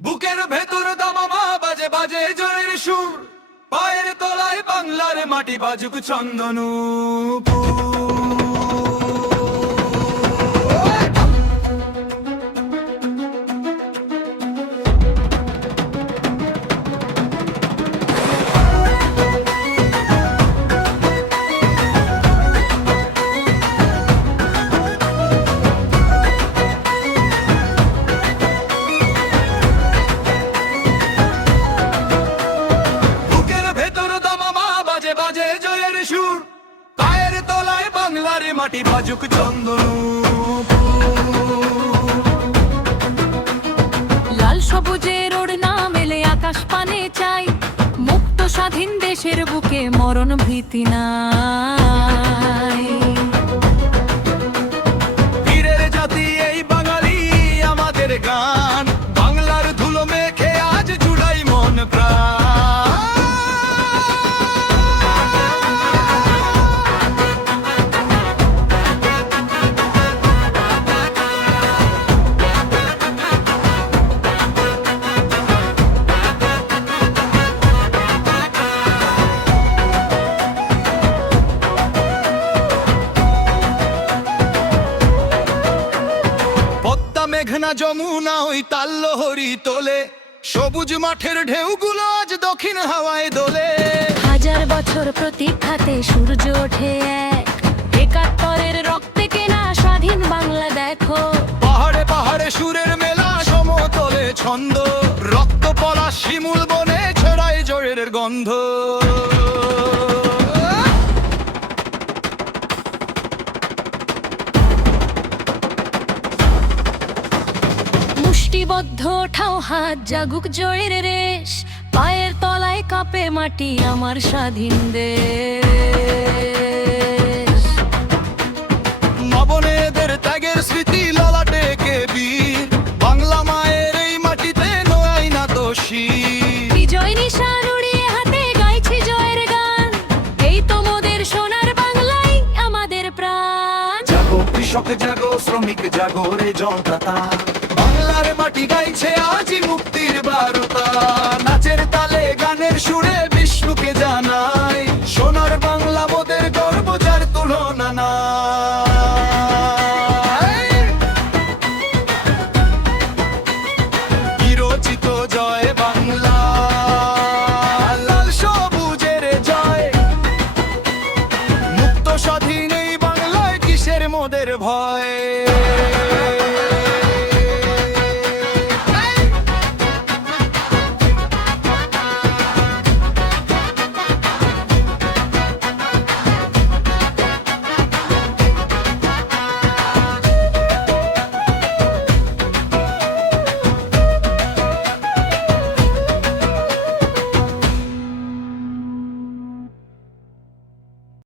বুকের ভেতর দামামা বাজে বাজে জোরের সুর, পায়ের তলায় বাংলার মাটি বাজুক চন্দনু। মাটি বাজুক চন্দনু। লাল সবুজের ওড়না মেলে আকাশ পানে চাই, মুক্ত স্বাধীন দেশের বুকে মরণ ভীতি নাই। বীরের জাতি এই বাঙালি আমাদের গান, বাংলার ধুলো মেখে আজ জুড়াই মন প্রাণ। মেঘনা যমুনা ওই তাল্লহরি তোলে, সবুজ মাঠের ঢেউগুলো আজ দক্ষিণ হাওয়ায় দোলে। হাজার বছর প্রতীক্ষাতে সূর্য ওঠে এক, ৭১-এর রক্তে কেনা স্বাধীন বাংলা দেখো। পাহাড়ে পাহাড়ে সুরের মেলা, সমতলে ছন্দ, রক্ত পলাশ শিমুল বনে ছড়ায় জয়ের গন্ধ। মুষ্টিবদ্ধ ওঠাও হাত, জাগুক জয়ের রেশ, পায়ের তলায় কাঁপে মাটি আমার স্বাধীন দেশ। নবনেদের ত্যাগের স্মৃতি ললাটে কে বীর, বাংলা মায়ের এই মাটিতে নয় না দোষী। বিজয় নিশান উড়িয়ে হাতে গাইছি জয়ের গান, এই তো মোদের সোনার বাংলাই আমাদের প্রাণ। জাগো কৃষক জাগো, শ্রমিক জাগো রে জনতা, বাংলার মাটি গাইছে আজি মুক্ত